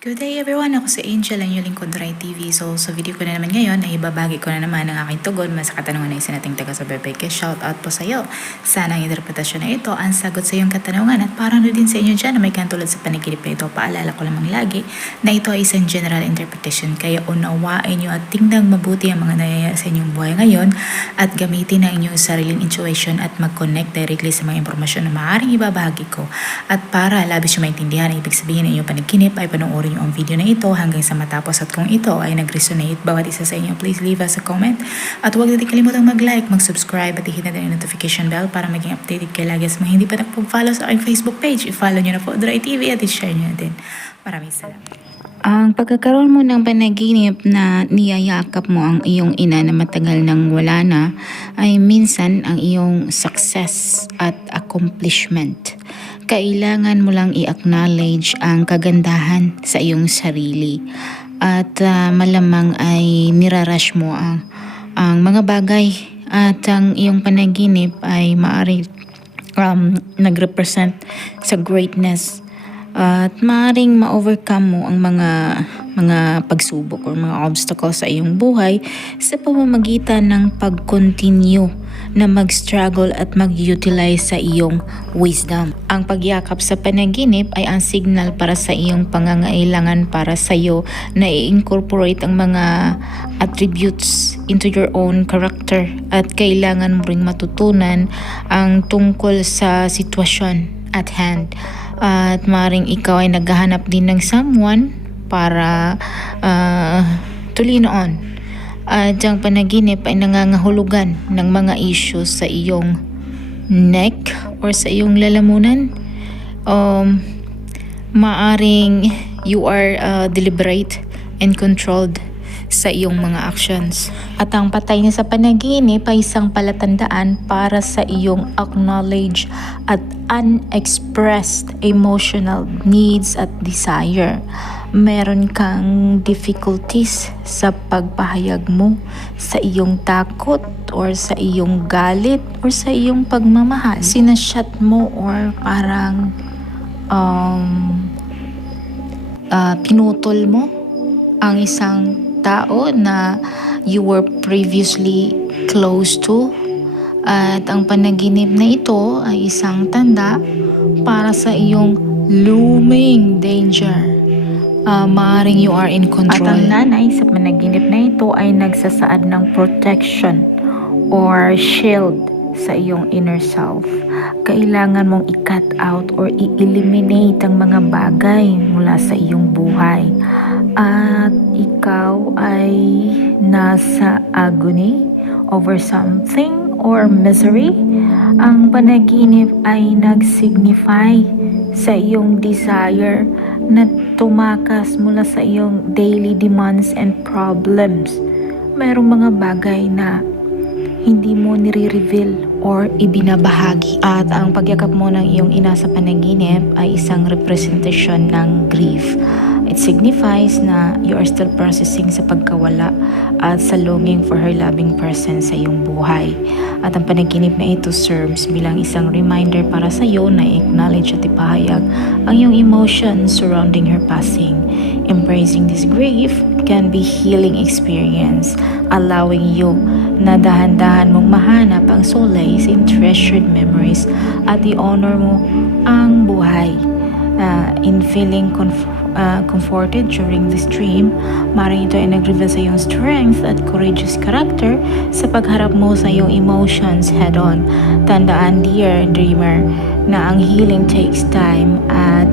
Good day everyone! Ako si Angel, ang yung lingkod Rai TV. So sa video ko na naman ngayon ay ibabagi ko na naman ang aking tugon mas katanungan na isa nating taga sa Bebeke. Shout out po sa iyo. Sana ang interpretasyon na ito ang sagot sa iyong katanungan at para na din sa inyo dyan na may kantulad sa paniginip na ito. Paalala ko lamang lagi na ito ay isang general interpretation kaya unawain nyo at tingnan mabuti ang mga nangyayari sa inyong buhay ngayon at gamitin ang inyong sariling intuition at mag-connect directly sa mga impormasyon na maaaring ibabahagi ko. At para labis yung maintindihan ang ibig sabihin ng inyong panaginip ay panoorin nyo ang video na ito hanggang sa matapos at kung ito ay nag-resonate bawat isa sa inyo, please leave us a comment at huwag natin kalimutang mag-like, mag-subscribe at i-hit na din ang notification bell para maging updated kayo lagi sa hindi pa nakapag-follow sa aking Facebook page. I-follow nyo na po Dry TV at i-share nyo na din. Maraming salamat. Ang pagkakaroon mo ng panaginip na niyayakap mo ang iyong ina na matagal nang wala na ay minsan ang iyong success at accomplishment. Kailangan mo lang i-acknowledge ang kagandahan sa iyong sarili. At ah, malamang ay nirarush mo ang, ang mga bagay at ang iyong panaginip ay maaari um, nag-represent sa greatness at maaaring ma-overcome mo ang mga mga pagsubok o mga obstacles sa iyong buhay sa pamamagitan ng pag-continue na mag-struggle at mag-utilize sa iyong wisdom. Ang pagyakap sa panaginip ay ang signal para sa iyong pangangailangan para sa iyo na i-incorporate ang mga attributes into your own character at kailangan mo ring matutunan ang tungkol sa sitwasyon at hand at maring ikaw ay naghahanap din ng someone para uh, tulinoon. At ang panaginip ay nangangahulugan ng mga issues sa iyong neck or sa iyong lalamunan. Um, maaring you are uh, deliberate and controlled sa iyong mga actions. At ang patay na sa panaginip ay isang palatandaan para sa iyong acknowledge at unexpressed emotional needs at desire. Meron kang difficulties sa pagpahayag mo sa iyong takot or sa iyong galit or sa iyong pagmamahal. Sinashut mo or parang um, uh, pinutol mo ang isang tao na you were previously close to at ang panaginip na ito ay isang tanda para sa iyong looming danger. Uh, maaring you are in control. At ang nanay sa panaginip na ito ay nagsasaad ng protection or shield sa iyong inner self. Kailangan mong i-cut out or i-eliminate ang mga bagay mula sa iyong buhay. At ikaw ay nasa agony over something or misery. Ang panaginip ay nag-signify sa iyong desire na tumakas mula sa iyong daily demands and problems. Mayroong mga bagay na hindi mo nire-reveal or ibinabahagi. At ang pagyakap mo ng iyong ina sa panaginip ay isang representasyon ng grief. It signifies na you are still processing sa pagkawala at sa longing for her loving presence sa iyong buhay. At ang panaginip na ito serves bilang isang reminder para sa iyo na acknowledge at ipahayag ang iyong emotions surrounding her passing. Embracing this grief can be healing experience, allowing you na dahan-dahan mong mahanap ang solace in treasured memories at i-honor mo ang buhay uh, in feeling conf- uh, comforted during this dream. Maring ito ay nag-reveal sa iyong strength at courageous character sa pagharap mo sa iyong emotions head-on. Tandaan, dear dreamer, na ang healing takes time at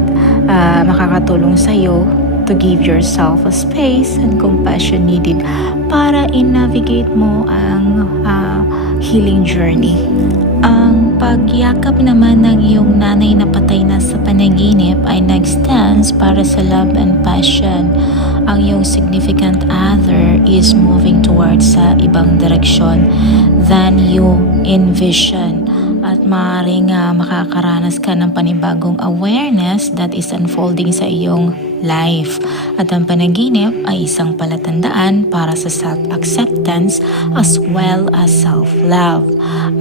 uh, makakatulong sa iyo to give yourself a space and compassion needed para in-navigate mo ang uh, healing journey. Ang pagyakap naman ng iyong nanay na patay na sa panaginip ay nag-stands para sa love and passion. Ang iyong significant other is moving towards sa ibang direksyon than you envision at maaaring uh, makakaranas ka ng panibagong awareness that is unfolding sa iyong life. At ang panaginip ay isang palatandaan para sa self-acceptance as well as self-love.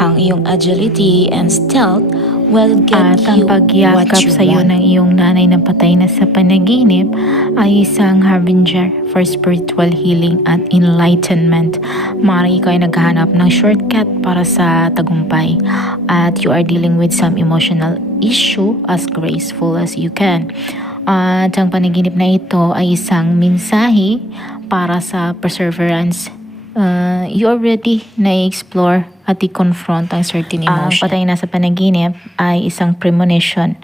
Ang iyong agility and stealth will get At ang you pagyakap sa iyo ng iyong nanay na patay na sa panaginip ay isang harbinger for spiritual healing at enlightenment. Maaari ikaw ay naghahanap ng shortcut para sa tagumpay at you are dealing with some emotional issue as graceful as you can. At ang panaginip na ito ay isang mensahe para sa perseverance uh, you already na-explore at i-confront ang certain Ang emotion. patay na sa panaginip ay isang premonition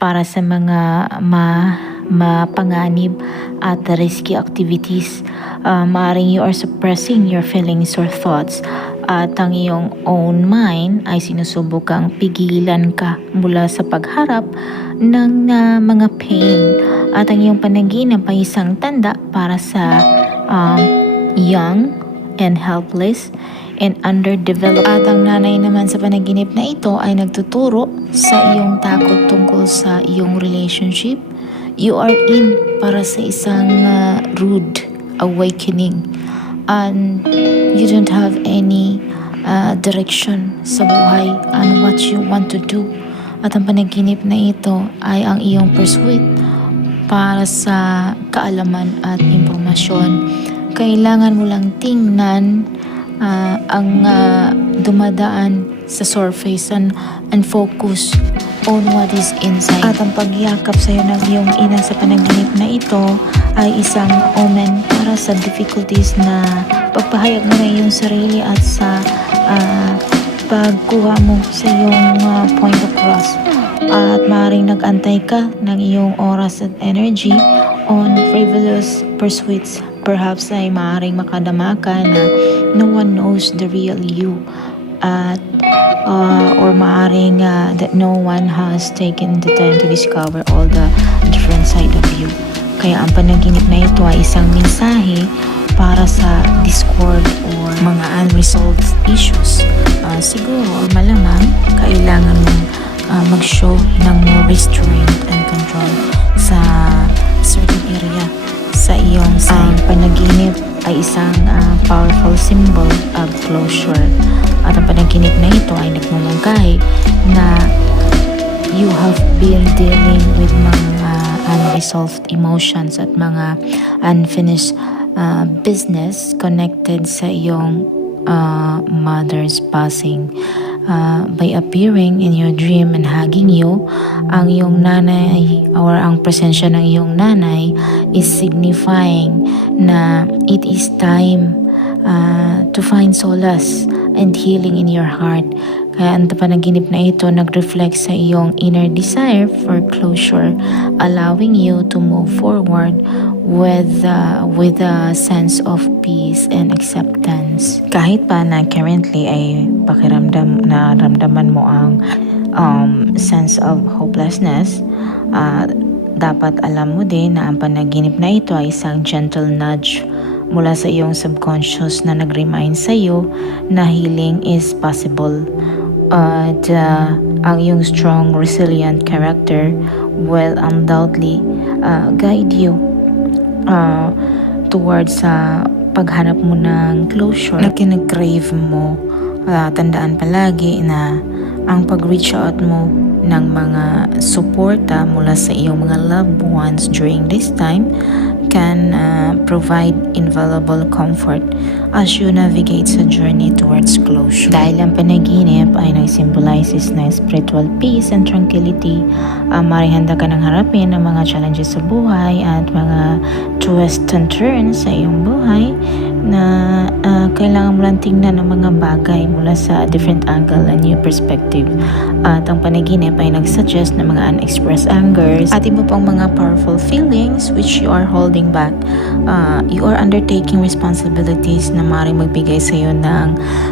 para sa mga ma mapanganib at risky activities. Uh, maaring you are suppressing your feelings or thoughts at ang iyong own mind ay sinusubukang pigilan ka mula sa pagharap ng uh, mga pain at ang iyong panaginip ay isang tanda para sa um, young and helpless and underdeveloped. At ang nanay naman sa panaginip na ito ay nagtuturo sa iyong takot tungkol sa iyong relationship. You are in para sa isang uh, rude awakening and you don't have any uh, direction sa buhay and what you want to do. At ang panaginip na ito ay ang iyong pursuit para sa kaalaman at impormasyon. Kailangan mo lang tingnan ah, ang ah, dumadaan sa surface and, and focus on what is inside. At ang pagyakap sa iyo ng iyong ina sa panaginip na ito ay isang omen para sa difficulties na pagpahayag mo ng iyong sarili at sa ah, pagkuha mo sa iyong ah, point at maaaring nag-antay ka ng iyong oras at energy on frivolous pursuits. Perhaps ay maaaring makadama ka na no one knows the real you at uh, or maaaring uh, that no one has taken the time to discover all the different side of you. Kaya ang panaginip na ito ay isang mensahe para sa discord or mga unresolved issues. Uh, siguro malamang kailangan mong uh, mag-show ng more restraint and control sa certain area sa iyong side. Ang panaginip ay isang uh, powerful symbol of closure. At ang panaginip na ito ay nagmumungkahi na you have been dealing with mga unresolved emotions at mga unfinished uh, business connected sa iyong uh, mother's passing. Uh, by appearing in your dream and hugging you, ang iyong nanay or ang presensya ng iyong nanay is signifying na it is time uh, to find solace and healing in your heart. Kaya ang panaginip na ito nag-reflect sa iyong inner desire for closure, allowing you to move forward with uh, with a sense of peace and acceptance. Kahit pa na currently ay pakiramdam na ramdaman mo ang um, sense of hopelessness, uh, dapat alam mo din na ang panaginip na ito ay isang gentle nudge mula sa iyong subconscious na nag-remind sa iyo na healing is possible. At uh, ang iyong strong, resilient character will undoubtedly uh, guide you uh, towards sa paghanap mo ng closure na kinagrave mo. Uh, tandaan palagi na ang pag-reach out mo ng mga suporta mula sa iyong mga loved ones during this time can uh, provide invaluable comfort as you navigate sa journey towards closure. Dahil ang panaginip ay nag-symbolizes na spiritual peace and tranquility, uh, marihanda ka ng harapin ang mga challenges sa buhay at mga twists and turns sa iyong buhay na uh, kailangan mo lang tingnan ng mga bagay mula sa different angle and new perspective. At ang panaginip ay nag-suggest ng mga unexpressed angers at iba pang mga powerful feelings which you are holding back. Uh, you are undertaking responsibilities na maaaring magbigay sa iyo ng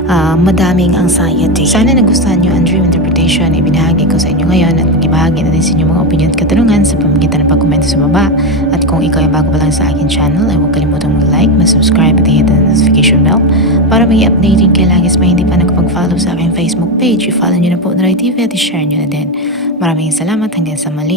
uh, madaming anxiety. Sana nagustuhan nyo ang dream interpretation na ibinahagi ko sa inyo ngayon at magibahagi na din sa inyong mga opinion at katanungan sa pamamagitan ng pagkomento sa baba. At kung ikaw ay bago pa lang sa akin channel, ay huwag kalimutang mag-like, mag-subscribe at hit ang notification bell para may updating kayo lagi sa mga hindi pa nakapag-follow sa aking Facebook page. I-follow nyo na po Noray TV at i-share nyo na din. Maraming salamat hanggang sa mali.